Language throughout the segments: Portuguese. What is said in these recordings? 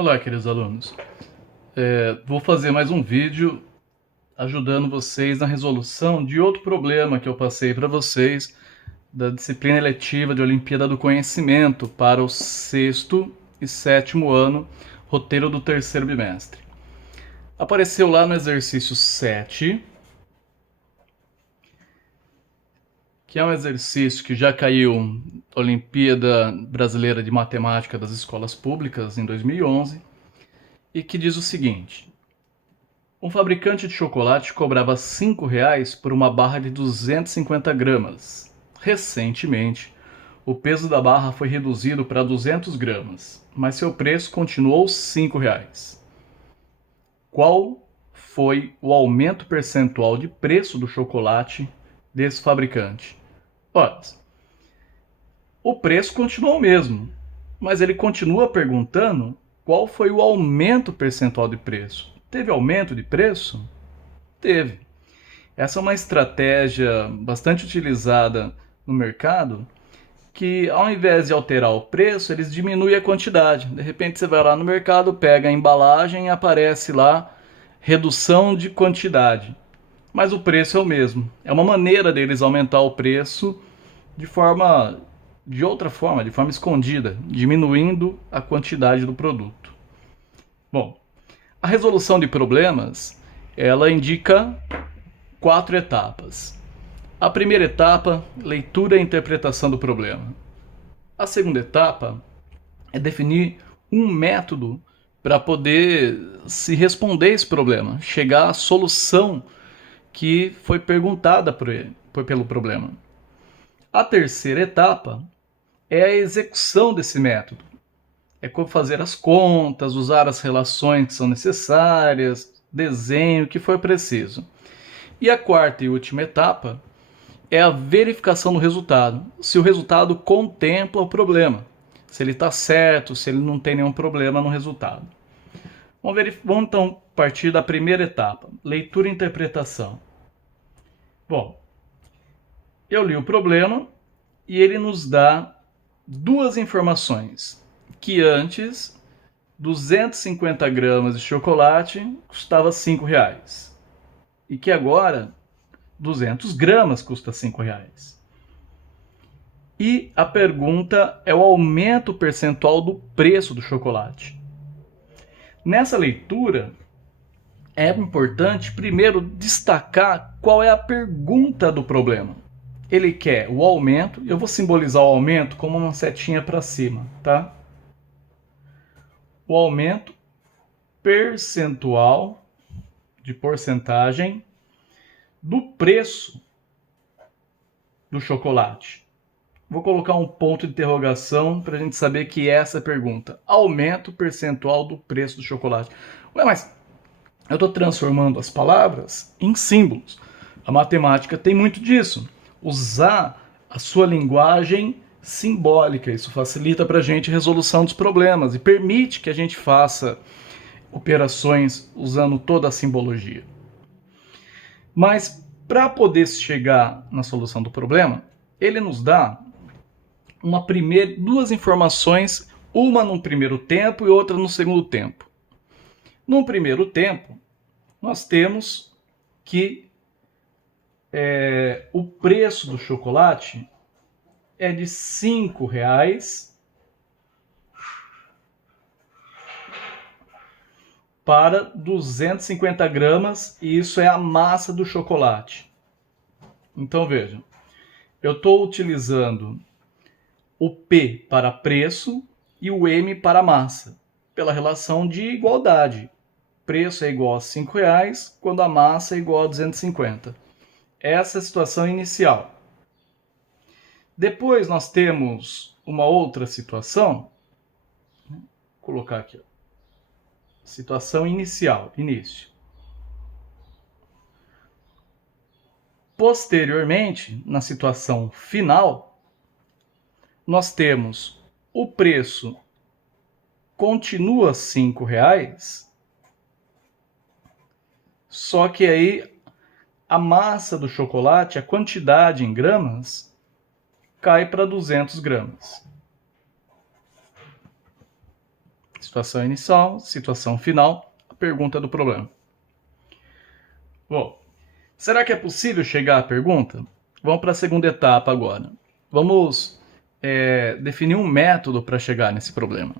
Olá, queridos alunos. Vou fazer mais um vídeo ajudando vocês na resolução de outro problema que eu passei para vocês da disciplina eletiva de Olimpíada do Conhecimento para o sexto e sétimo ano, roteiro do terceiro bimestre. Apareceu lá no exercício 7, que é um exercício que já caiu na Olimpíada Brasileira de Matemática das Escolas Públicas em 2011, e que diz o seguinte: um fabricante de chocolate cobrava R$ 5 por uma barra de 250 gramas. Recentemente, o peso da barra foi reduzido para 200 gramas, mas seu preço continuou R$ 5. Qual foi o aumento percentual de preço do chocolate desse fabricante? Ora, o preço continuou o mesmo, mas ele continua perguntando qual foi o aumento percentual de preço. Teve aumento de preço? Teve. Essa é uma estratégia bastante utilizada no mercado, que ao invés de alterar o preço, eles diminuem a quantidade. De repente você vai lá no mercado, pega a embalagem e aparece lá redução de quantidade. Mas o preço é o mesmo. É uma maneira deles aumentar o preço de outra forma, de forma escondida, diminuindo a quantidade do produto. Bom, a resolução de problemas, ela indica 4 etapas. A primeira etapa, leitura e interpretação do problema. A segunda etapa é definir um método para poder se responder esse problema, chegar à solução que foi perguntada pelo problema. A terceira etapa é a execução desse método. É como fazer as contas, usar as relações que são necessárias, desenho, o que for preciso. E a quarta e última etapa é a verificação do resultado. Se o resultado contempla o problema, se ele está certo, se ele não tem nenhum problema no resultado. Vamos então partir da primeira etapa, leitura e interpretação. Bom, eu li o problema e ele nos dá duas informações. Que antes, 250 gramas de chocolate custava R$ 5. E que agora, 200 gramas custa R$ 5. E a pergunta é o aumento percentual do preço do chocolate. Nessa leitura, é importante primeiro destacar qual é a pergunta do problema. Ele quer o aumento, eu vou simbolizar o aumento como uma setinha para cima, tá? O aumento percentual, de porcentagem, do preço do chocolate. Vou colocar um ponto de interrogação para a gente saber que é essa pergunta. Aumento percentual do preço do chocolate. Ué, mas eu estou transformando as palavras em símbolos. A matemática tem muito disso. Usar a sua linguagem simbólica. Isso facilita para a gente a resolução dos problemas e permite que a gente faça operações usando toda a simbologia. Mas para poder chegar na solução do problema, ele nos dá duas informações, uma no primeiro tempo e outra no segundo tempo. No primeiro tempo, nós temos que o preço do chocolate é de R$ 5 para 250 gramas, e isso é a massa do chocolate. Então vejam, eu estou utilizando o P para preço e o M para massa, pela relação de igualdade. Preço é igual a R$ 5 quando a massa é igual a 250. Essa é a situação inicial. Depois nós temos uma outra situação. Vou colocar aqui. Ó. Situação inicial, início. Posteriormente, na situação final, nós temos o preço continua R$ 5, só que aí a massa do chocolate, a quantidade em gramas, cai para 200 gramas. Situação inicial, situação final, a pergunta do problema. Bom, será que é possível chegar à pergunta? Vamos para a segunda etapa agora. Vamos definir um método para chegar nesse problema.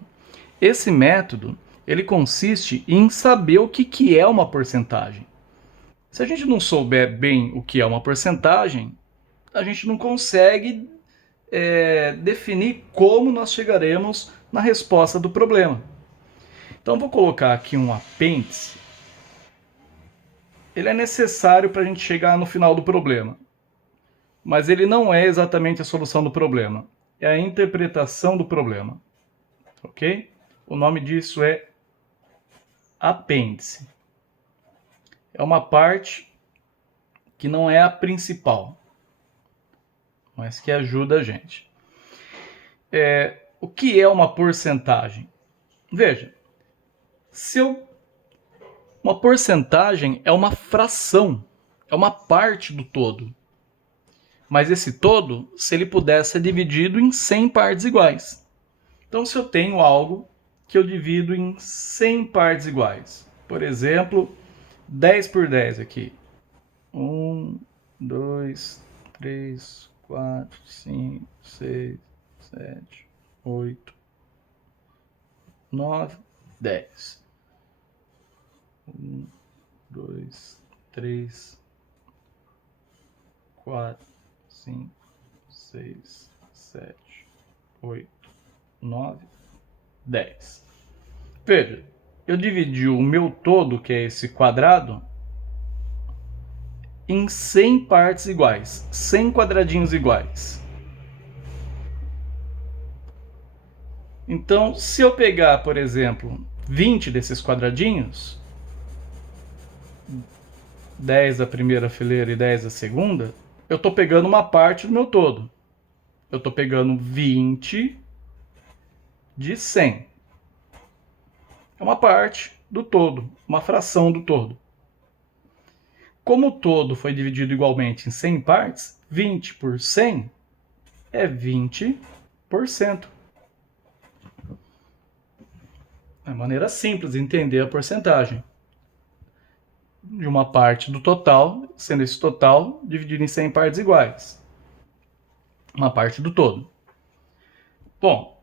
Esse método, ele consiste em saber o que é uma porcentagem. Se a gente não souber bem o que é uma porcentagem, a gente não consegue definir como nós chegaremos na resposta do problema. Então vou colocar aqui um apêndice. Ele é necessário para a gente chegar no final do problema, mas ele não é exatamente a solução do problema, é a interpretação do problema, ok? O nome disso é apêndice. É uma parte que não é a principal, mas que ajuda a gente. O que é uma porcentagem? Veja, uma porcentagem é uma fração, é uma parte do todo. Mas esse todo, se ele pudesse ser dividido em 100 partes iguais. Então, se eu tenho algo que eu divido em 100 partes iguais, por exemplo, 10 por 10 aqui. 1, 2, 3, 4, 5, 6, 7, 8, 9, 10. 1, 2, 3, 4, 5, 6, 7, 8, 9, 10. Veja, eu dividi o meu todo, que é esse quadrado, em 100 partes iguais, 100 quadradinhos iguais. Então, se eu pegar, por exemplo, 20 desses quadradinhos, 10 da primeira fileira e 10 da segunda, eu estou pegando uma parte do meu todo. Eu estou pegando 20 de 100. É uma parte do todo, uma fração do todo. Como o todo foi dividido igualmente em 100 partes, 20 por 100 é 20%. É uma maneira simples de entender a porcentagem. De uma parte do total, sendo esse total dividido em 100 partes iguais. Uma parte do todo. Bom,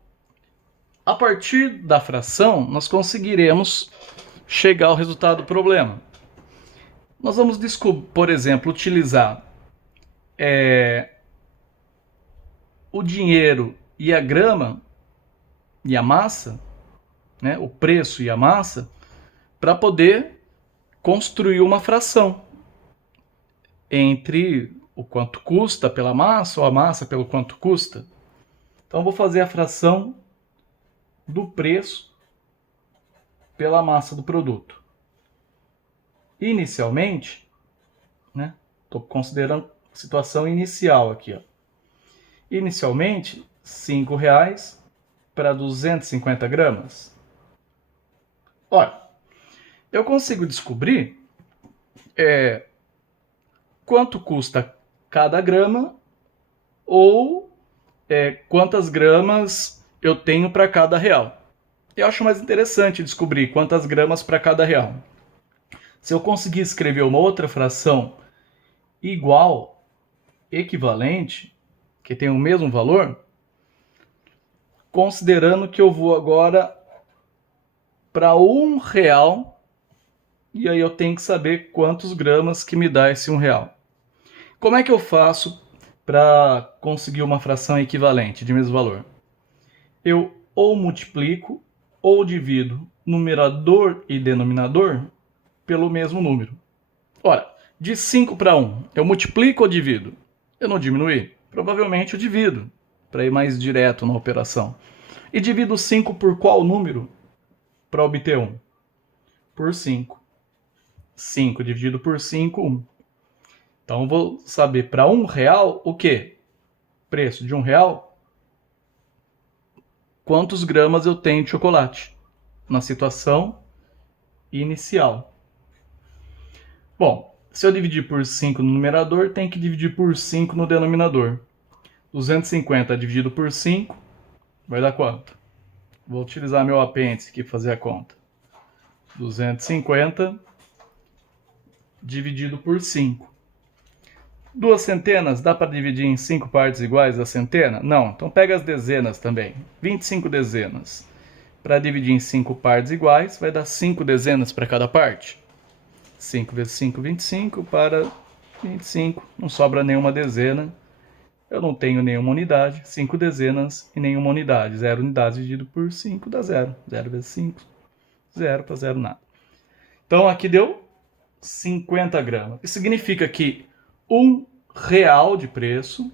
a partir da fração, nós conseguiremos chegar ao resultado do problema. Nós vamos, por exemplo, utilizar o dinheiro e a grama e a massa, né, o preço e a massa, para poder construir uma fração entre o quanto custa pela massa ou a massa pelo quanto custa. Então, eu vou fazer a fração do preço pela massa do produto. Inicialmente, né, estou considerando a situação inicial aqui. Ó. Inicialmente, R$5 para 250 gramas. Olha, eu consigo descobrir quanto custa cada grama ou quantas gramas eu tenho para cada real. Eu acho mais interessante descobrir quantas gramas para cada real. Se eu conseguir escrever uma outra fração igual, equivalente, que tem o mesmo valor, considerando que eu vou agora para R$1, e aí eu tenho que saber quantos gramas que me dá esse R$1. Como é que eu faço para conseguir uma fração equivalente de mesmo valor? Eu ou multiplico ou divido numerador e denominador pelo mesmo número. Ora, de 5 para 1, eu multiplico ou divido? Eu não diminuí? Provavelmente eu divido, para ir mais direto na operação. E divido 5 por qual número para obter 1? Por 5. 5 dividido por 5, 1. Então eu vou saber para R$1 o quê? Preço de R$1. Quantos gramas eu tenho de chocolate? Na situação inicial. Bom, se eu dividir por 5 no numerador, tem que dividir por 5 no denominador. 250 dividido por 5 vai dar quanto? Vou utilizar meu apêndice aqui para fazer a conta. 250 dividido por 5. 2 centenas, dá para dividir em 5 partes iguais a centena? Não, então pega as dezenas também. 25 dezenas. Para dividir em 5 partes iguais, vai dar 5 dezenas para cada parte. 5 vezes 5, 25 para 25. Não sobra nenhuma dezena. Eu não tenho nenhuma unidade. 5 dezenas e nenhuma unidade. 0 unidades dividido por 5 dá 0. 0 vezes 5, 0 para 0 nada. Então aqui deu 50 gramas. Isso significa que R$1 de preço,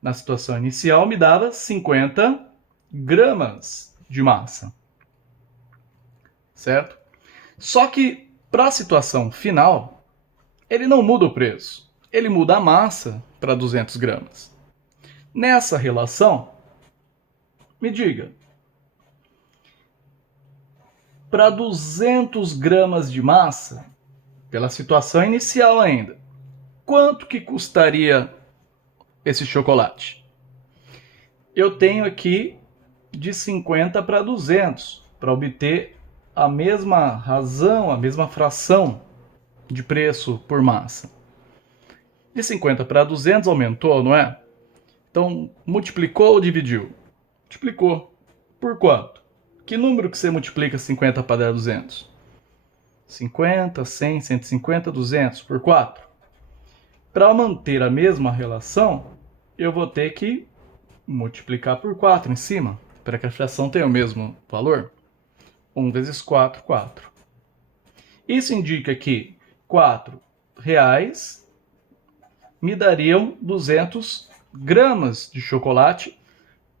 na situação inicial, me dava 50 gramas de massa. Certo? Só que, para a situação final, ele não muda o preço. Ele muda a massa para 200 gramas. Nessa relação, me diga, para 200 gramas de massa, pela situação inicial ainda, quanto que custaria esse chocolate? Eu tenho aqui de 50 para 200, para obter a mesma razão, a mesma fração de preço por massa. De 50 para 200 aumentou, não é? Então, multiplicou ou dividiu? Multiplicou. Por quanto? Que número que você multiplica 50 para dar 200? 50, 100, 150, 200 por 4. Para manter a mesma relação, eu vou ter que multiplicar por 4 em cima, para que a fração tenha o mesmo valor. 1 vezes 4, 4. Isso indica que R$4 me dariam 200 gramas de chocolate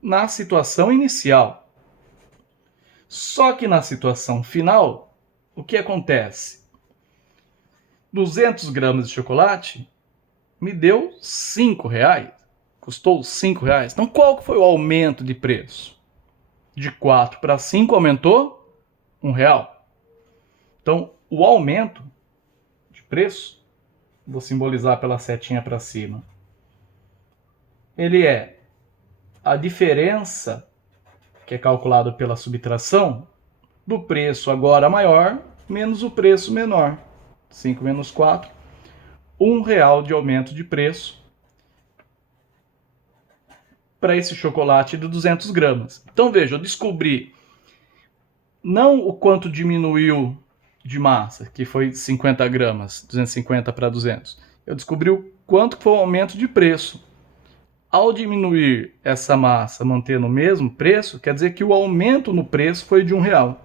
na situação inicial. Só que na situação final, o que acontece? 200 gramas de chocolate me deu R$5. Custou R$5. Então qual que foi o aumento de preço? De 4 para 5 aumentou R$1. Então o aumento de preço, vou simbolizar pela setinha para cima, ele é a diferença, que é calculado pela subtração, do preço agora maior menos o preço menor. 5 menos 4, R$1 de aumento de preço para esse chocolate de 200 gramas. Então veja, eu descobri não o quanto diminuiu de massa, que foi 50 gramas, 250 para 200. Eu descobri o quanto foi o aumento de preço. Ao diminuir essa massa, mantendo o mesmo preço, quer dizer que o aumento no preço foi de R$1.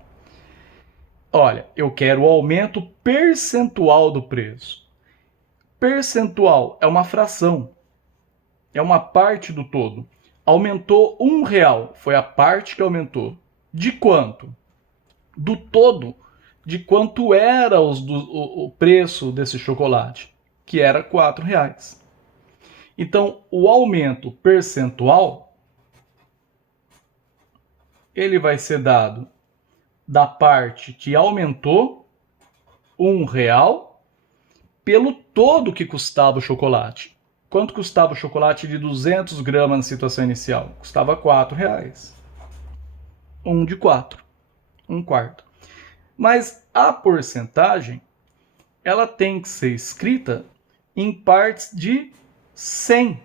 Olha, eu quero o aumento percentual do preço. Percentual é uma fração, é uma parte do todo. Aumentou R$1, foi a parte que aumentou. De quanto? Do todo, de quanto era o preço desse chocolate, que era R$4. Então, o aumento percentual, ele vai ser dado da parte que aumentou R$1 pelo todo que custava o chocolate. Quanto custava o chocolate de 200 gramas na situação inicial? Custava R$4. 1 de 4. 1/4. Mas a porcentagem, ela tem que ser escrita em partes de 100.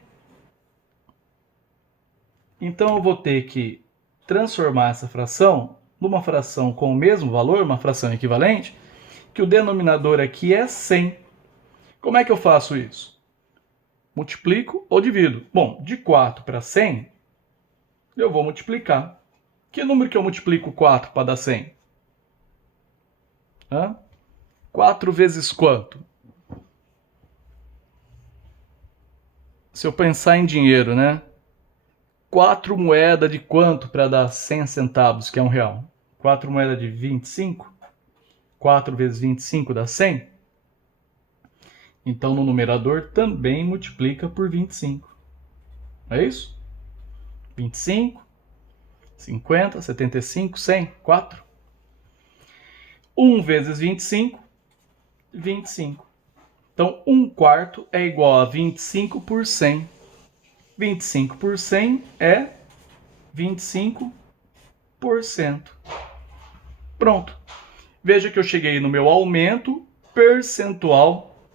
Então eu vou ter que transformar essa fração numa fração com o mesmo valor, uma fração equivalente, que o denominador aqui é 100. Como é que eu faço isso? Multiplico ou divido? Bom, de 4 para 100, eu vou multiplicar. Que número que eu multiplico 4 para dar 100? 4 vezes quanto? Se eu pensar em dinheiro, né? 4 moedas de quanto para dar 100 centavos, que é R$1? 4 moedas de 25? 4 vezes 25 dá 100? Então, no numerador também multiplica por 25. É isso? 25, 50, 75, 100, 4. 1 vezes 25, 25. Então, 1/4 é igual a 25 por 100. 25 por 100 é 25 Pronto. Veja que eu cheguei no meu aumento percentual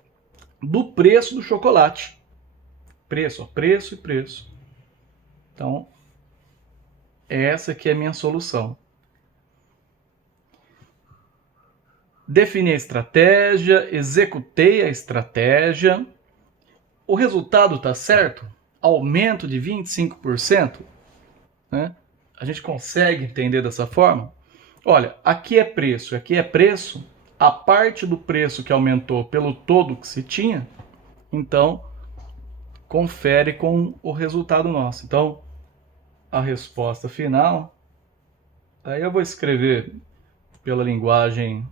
do preço do chocolate. Preço, ó, preço e preço. Então, essa aqui é a minha solução. Defini a estratégia, executei a estratégia. O resultado está certo? Aumento de 25%? Né? A gente consegue entender dessa forma? Olha, aqui é preço, a parte do preço que aumentou pelo todo que se tinha, então confere com o resultado nosso. Então, a resposta final, aí eu vou escrever pela linguagem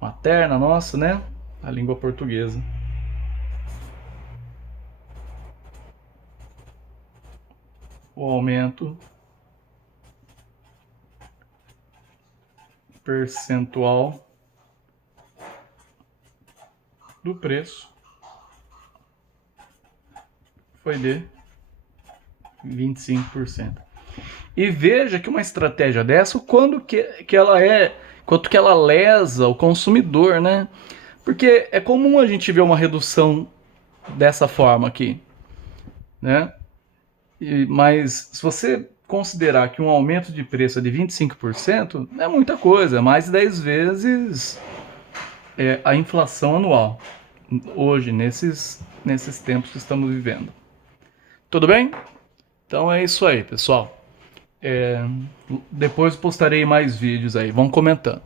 materna nossa, né? A língua portuguesa. O aumento percentual do preço foi de 25%. E veja que uma estratégia dessa, quanto que ela lesa o consumidor, né? Porque é comum a gente ver uma redução dessa forma aqui, né? Mas se você considerar que um aumento de preço é de 25%, é muita coisa, é mais de 10 vezes a inflação anual, hoje, nesses tempos que estamos vivendo. Tudo bem? Então é isso aí, pessoal. Depois postarei mais vídeos aí, vão comentando.